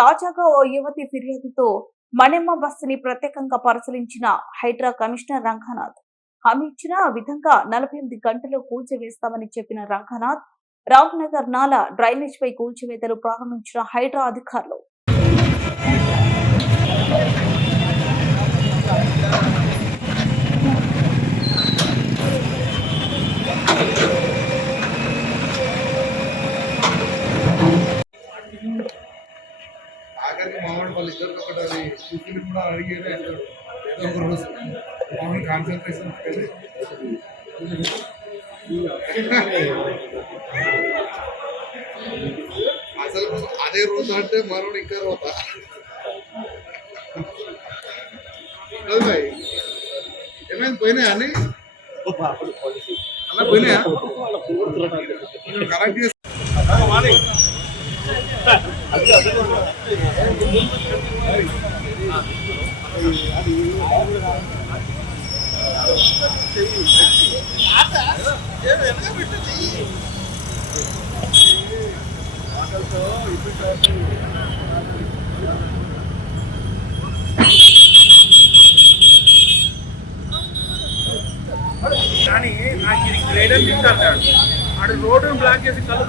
తాజాగా ఓ యువతి ఫిర్యాదుతో మణెమ్మ బస్సుని ప్రత్యేకంగా పరిశీలించిన హైడ్రా కమిషనర్ రంగనాథ్. హామీ ఇచ్చిన విధంగా 48 గంటల్లో కూల్చివేస్తామని చెప్పిన రంగనాథ్, రామ్నగర్ నాలా డ్రైనేజ్ పై కూల్చివేతలు ప్రారంభించిన హైడ్రా అధికారులు. ఆఖరికి మామిడి వాళ్ళు ఇద్దరు ఒకటి అది కూతురు కూడా అడిగేదే అంటాడు. ఏదో ఒక రోజు మామిడి కాన్సన్ట్రేషన్ అసలు అదే రోజు అంటే మనోడు ఇంకా పోతా ఏమైంది పోయినాయా అని అలా పోయినాయా కరెక్ట్ చేసి కానీ నాకు ఇది గ్రేడర్ తింటాను ఆడు రోడ్డు బ్లాక్ చేసి కళ్ళు